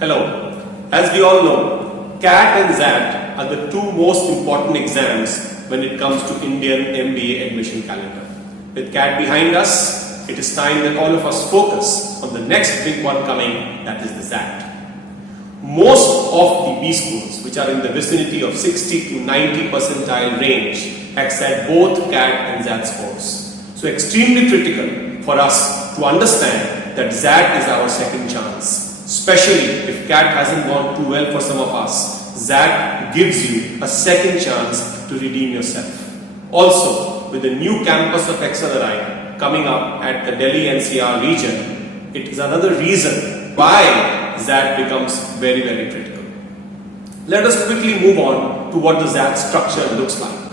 Hello. As we all know, CAT and XAT are the two most important exams when it comes to Indian MBA admission calendar. With CAT behind us, it is time that all of us focus on the next big one coming, that is the XAT. Most of the B schools, which are in the vicinity of 60 to 90 percentile range, accept both CAT and XAT scores. So extremely critical for us to understand that XAT is our second chance. Especially if CAT hasn't gone too well for some of us, XAT gives you a second chance to redeem yourself. Also, with the new campus of XAT coming up at the Delhi NCR region, it is another reason why XAT becomes very, very critical. Let us quickly move on to what the XAT structure looks like.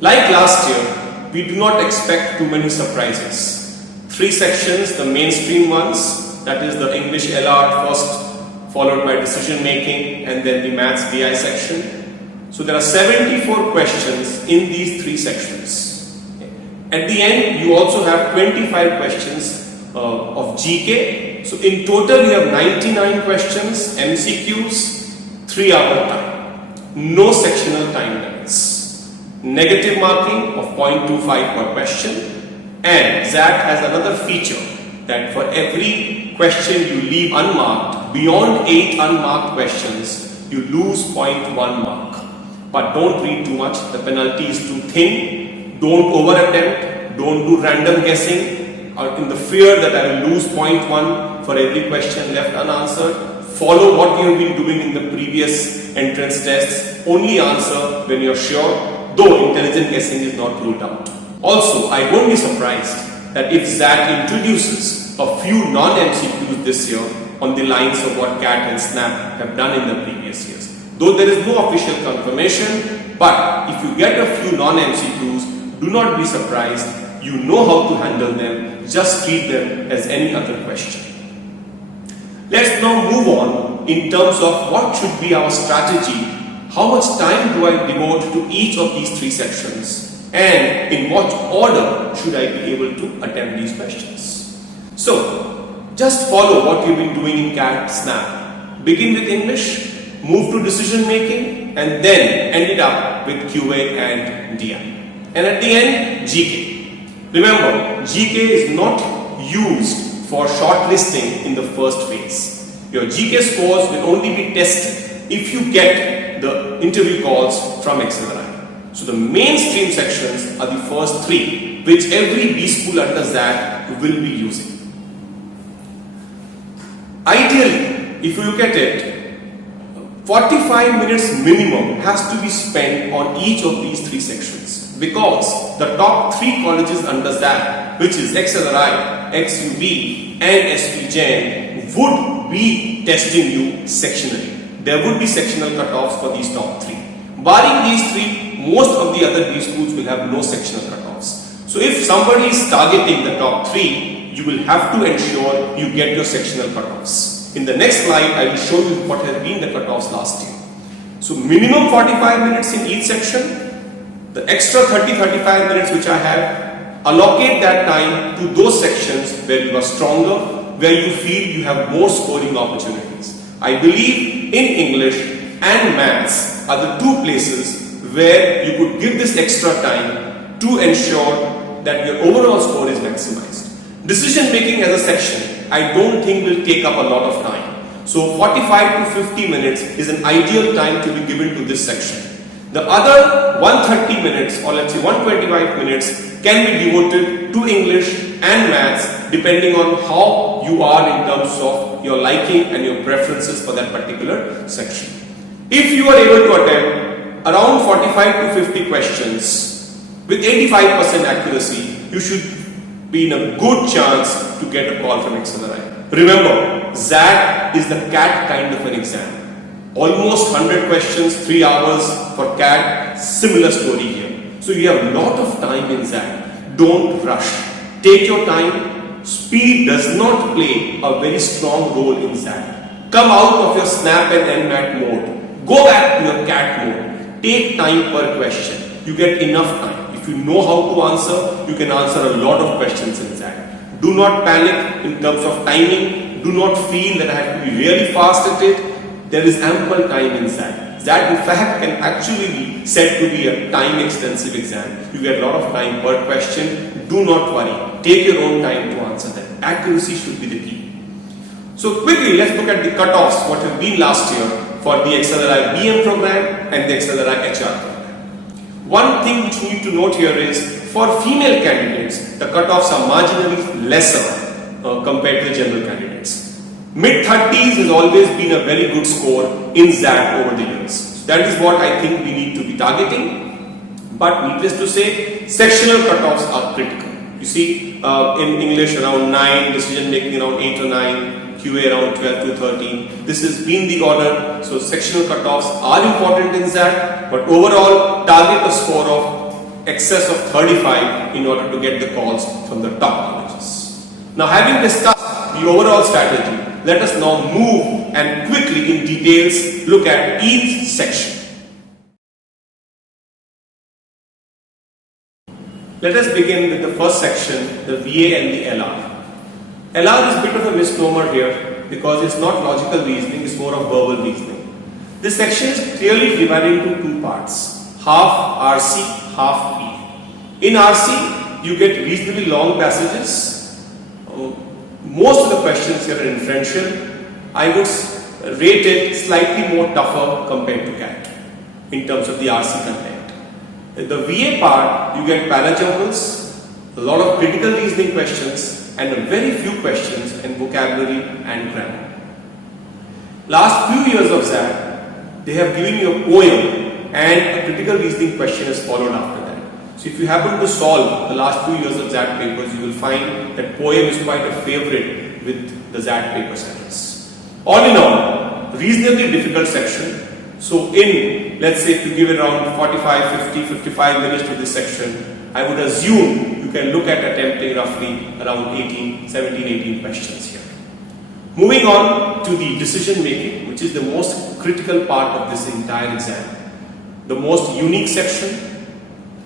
Like last year, we do not expect too many surprises. 3 sections, the mainstream ones, that is the English LR first, followed by decision making, and then the Maths DI section. So there are 74 questions in these 3 sections. At the end, you also have 25 questions of GK. So in total, you have 99 questions, MCQs, 3-hour time. No sectional time limits. Negative marking of 0.25 per question. And XAT has another feature that for every question you leave unmarked, beyond 8 unmarked questions, you lose 0.1 mark. But don't read too much, the penalty is too thin. Don't over attempt, don't do random guessing, or in the fear that I will lose 0.1 for every question left unanswered. Follow what you have been doing in the previous entrance tests. Only answer when you are sure, though intelligent guessing is not ruled out. Also, I won't be surprised that if XAT introduces a few non-MCQs this year on the lines of what CAT and SNAP have done in the previous years. Though there is no official confirmation, but if you get a few non-MCQs, do not be surprised. You know how to handle them. Just treat them as any other question. Let's now move on in terms of what should be our strategy. How much time do I devote to each of these 3 sections? And in what order should I be able to attempt these questions? So, just follow what you've been doing in CAT SNAP. Begin with English, move to decision making, and then end it up with QA and DI. And at the end, GK. Remember, GK is not used for shortlisting in the first phase. Your GK scores will only be tested if you get the interview calls from XAT. So the mainstream sections are the first 3, which every B school under XAT will be using. Ideally, if you look at it, 45 minutes minimum has to be spent on each of these 3 sections, because the top 3 colleges under XAT, which is XLRI, XUB and SPGen, would be testing you sectionally. There would be sectional cutoffs for these top 3. Barring these 3, most of the other B schools will have no sectional cutoffs. So if somebody is targeting the top 3, you will have to ensure you get your sectional cutoffs. In the next slide, I will show you what has been the cutoffs last year. So minimum 45 minutes in each section. The extra 30-35 minutes which I have, allocate that time to those sections where you are stronger, where you feel you have more scoring opportunities. I believe in English and Maths are the 2 places where you could give this extra time to ensure that your overall score is maximized. Decision making as a section, I don't think will take up a lot of time. So 45 to 50 minutes is an ideal time to be given to this section. The other 130 minutes, or let's say 125 minutes, can be devoted to English and Maths depending on how you are in terms of your liking and your preferences for that particular section. If you are able to attempt around 45 to 50 questions with 85% accuracy, you should be in a good chance to get a call from XAT. Remember, XAT is the CAT kind of an exam. Almost 100 questions, 3 hours for CAT, similar story here. So you have a lot of time in XAT. Don't rush. Take your time. Speed does not play a very strong role in XAT. Come out of your SNAP and NMAT mode. Go back to your CAT mode. Take time per question. You get enough time. If you know how to answer, you can answer a lot of questions in XAT. Do not panic in terms of timing. do not feel that I have to be really fast at it, there is ample time in XAT. XAT in fact can actually be said to be a time extensive exam. You get a lot of time per question. Do not worry. Take your own time to answer them. Accuracy should be the key. So quickly, let's look at the cutoffs, what have been last year for the XLRI BM program and the XLRI HR program. One thing which you need to note here is, for female candidates, the cutoffs are marginally lesser compared to the general candidates. Mid-30s has always been a very good score in XAT over the years. So that is what I think we need to be targeting. But needless to say, sectional cutoffs are critical. You see, in English around 9, decision making around 8 or 9, QA around 12 to 13. This has been the order. So sectional cutoffs are important in XAT, but overall target a score of excess of 35 in order to get the calls from the top colleges. Now, having discussed the overall strategy, let us now move and quickly in details look at each section. Let us begin with the first section, the VA and the LR. LR is a bit of a misnomer here because it's not logical reasoning, it's more of verbal reasoning. This section is clearly divided into two parts, half RC, half P. In RC, you get reasonably long passages. Most of the questions here are inferential. I would rate it slightly more tougher compared to CAT in terms of the RC content. In the VA part, you get parajumbles, a lot of critical reasoning questions, and a very few questions in vocabulary and grammar. Last few years of XAT, they have given you a poem and a critical reasoning question is followed after that. So if you happen to solve the last few years of XAT papers, you will find that poem is quite a favorite with the XAT paper settings. All in all, reasonably difficult section. So in, let's say, if you give it around 45, 50, 55 minutes to this section, I would assume you can look at attempting roughly around 17, 18 questions here. Moving on to the decision making, which is the most critical part of this entire exam. The most unique section,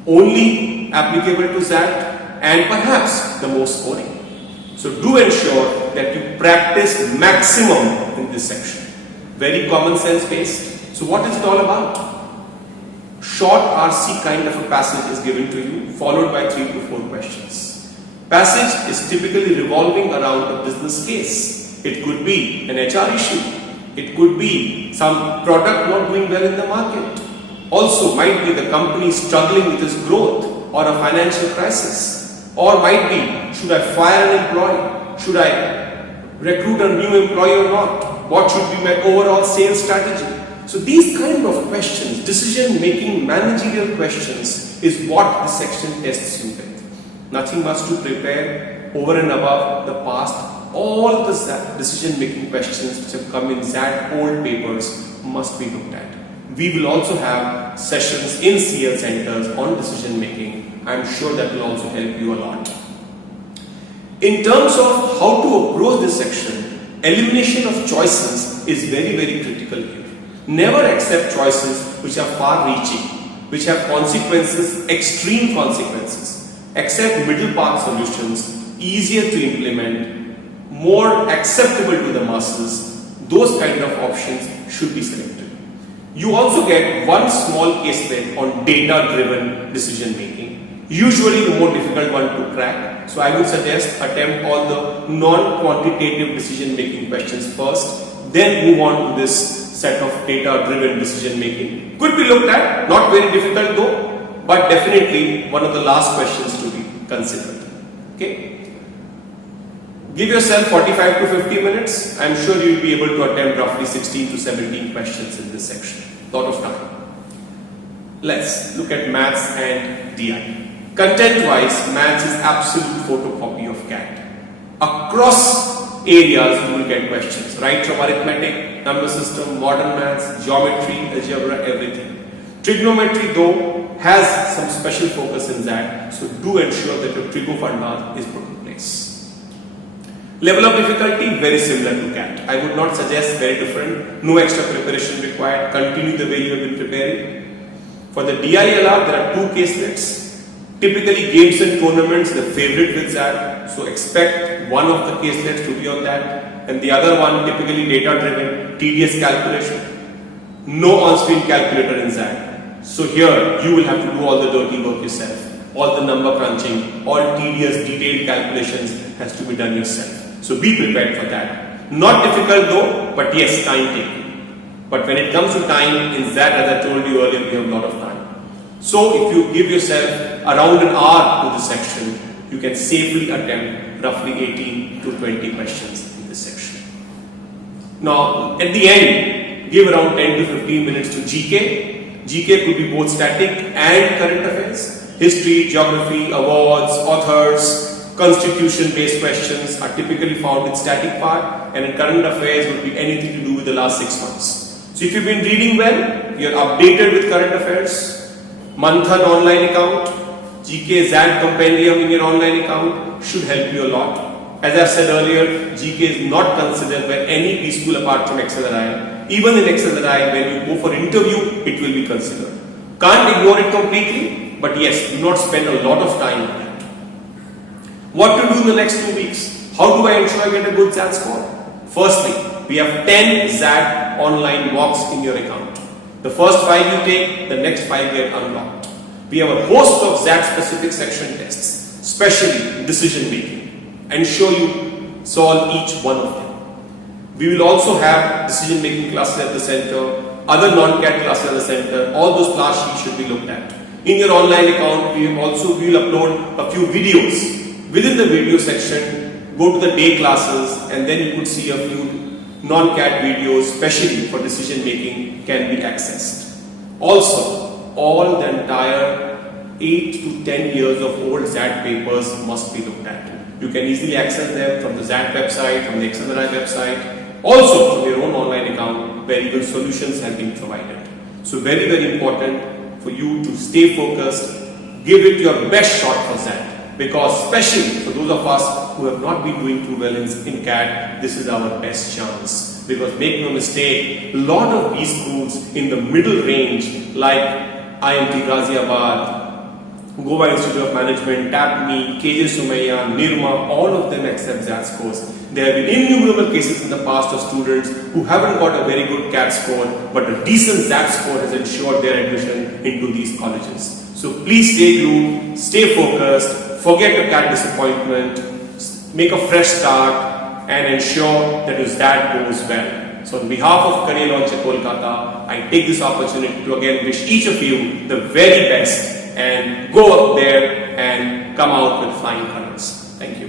only applicable to XAT, and perhaps the most scoring. So do ensure that you practice maximum in this section. Very common sense based. So what is it all about? Short RC kind of a passage is given to you, followed by 3 to 4 questions. Passage is typically revolving around a business case. It could be an HR issue. It could be some product not doing well in the market. Also might be the company struggling with its growth or a financial crisis. Or might be, should I fire an employee? Should I recruit a new employee or not? What should be my overall sales strategy? So these kind of questions, decision-making, managerial questions is what this section tests you with. Nothing much to prepare over and above the past. All the decision-making questions which have come in XAT old papers must be looked at. We will also have sessions in CL centers on decision-making. I'm sure that will also help you a lot. In terms of how to approach this section, elimination of choices is very, very critical here. Never accept choices which are far-reaching, which have consequences, extreme consequences. Accept middle path solutions, easier to implement, more acceptable to the masses. Those kind of options should be selected. You also get one small caselet on data-driven decision making, usually the more difficult one to crack. So I would suggest attempt all the non-quantitative decision making questions first, then move on to this set of data-driven decision making. Could be looked at, not very difficult though, but definitely one of the last questions to be considered. Okay? Give yourself 45 to 50 minutes. I'm sure you'll be able to attempt roughly 16 to 17 questions in this section. Lot of time. Let's look at maths and DI. Content-wise, maths is absolute photocopy of CAT. Across areas you will get questions, right from arithmetic, number system, modern maths, geometry, algebra, everything. Trigonometry though has some special focus in that, so do ensure that your Trigo Funda is put in place. Level of difficulty very similar to CAT. I would not suggest very different, no extra preparation required, continue the way you have been preparing. For the DILR there are 2 caselets. Typically games and tournaments, the favorite with that. that. So expect one of the caselets to be on that, and the other one typically data-driven, tedious calculation. No on-screen calculator in XAT. So here you will have to do all the dirty work yourself. All the number crunching, all tedious detailed calculations has to be done yourself. So be prepared for that. Not difficult though, but yes, time taking. But when it comes to time in XAT, as I told you earlier, we have a lot of time. So if you give yourself around an hour to this section, you can safely attempt roughly 18 to 20 questions in this section. Now at the end, give around 10 to 15 minutes to GK. GK could be both static and current affairs. History, geography, awards, authors, constitution-based questions are typically found in static part, and in current affairs would be anything to do with the last 6 months. So if you've been reading well, you're updated with current affairs, Manthan online account, GK XAT compendium in your online account should help you a lot. As I said earlier, GK is not considered by any B school apart from XLRI. Even in XLRI, when you go for interview, it will be considered. Can't ignore it completely, but yes, do not spend a lot of time on it. What to do in the next 2 weeks? How do I ensure I get a good XAT score? Firstly, we have 10 XAT online mocks in your account. The first 5 you take, the next 5 get unlocked. We have a host of XAT specific section tests, especially decision making. Ensure you solve each one of them. We will also have decision making classes at the center, other non-CAT classes at the center. All those class sheets should be looked at. In your online account, we will upload a few videos. Within the video section, go to the day classes, and then you could see a few non-CAT videos, especially for decision making, can be accessed. Also, all the entire 8 to 10 years of old XAT papers must be looked at. You can easily access them from the XAT website, from the XLRI website, also from your own online account, where even solutions have been provided. So very, very important for you to stay focused, give it your best shot for XAT, because especially for those of us who have not been doing too well in CAT, this is our best chance. Because make no mistake, a lot of these schools in the middle range like IMT Ghaziabad, Goa Institute of Management, TAPME, KJ Sumaya, Nirma, all of them accept XAT scores. There have been innumerable cases in the past of students who haven't got a very good CAT score, but a decent XAT score has ensured their admission into these colleges. So please stay glued, stay focused, forget the CAT disappointment, make a fresh start, and ensure that your XAT goes well. So on behalf of Career Launcher Kolkata, I take this opportunity to again wish each of you the very best and go up there and come out with flying colors. Thank you.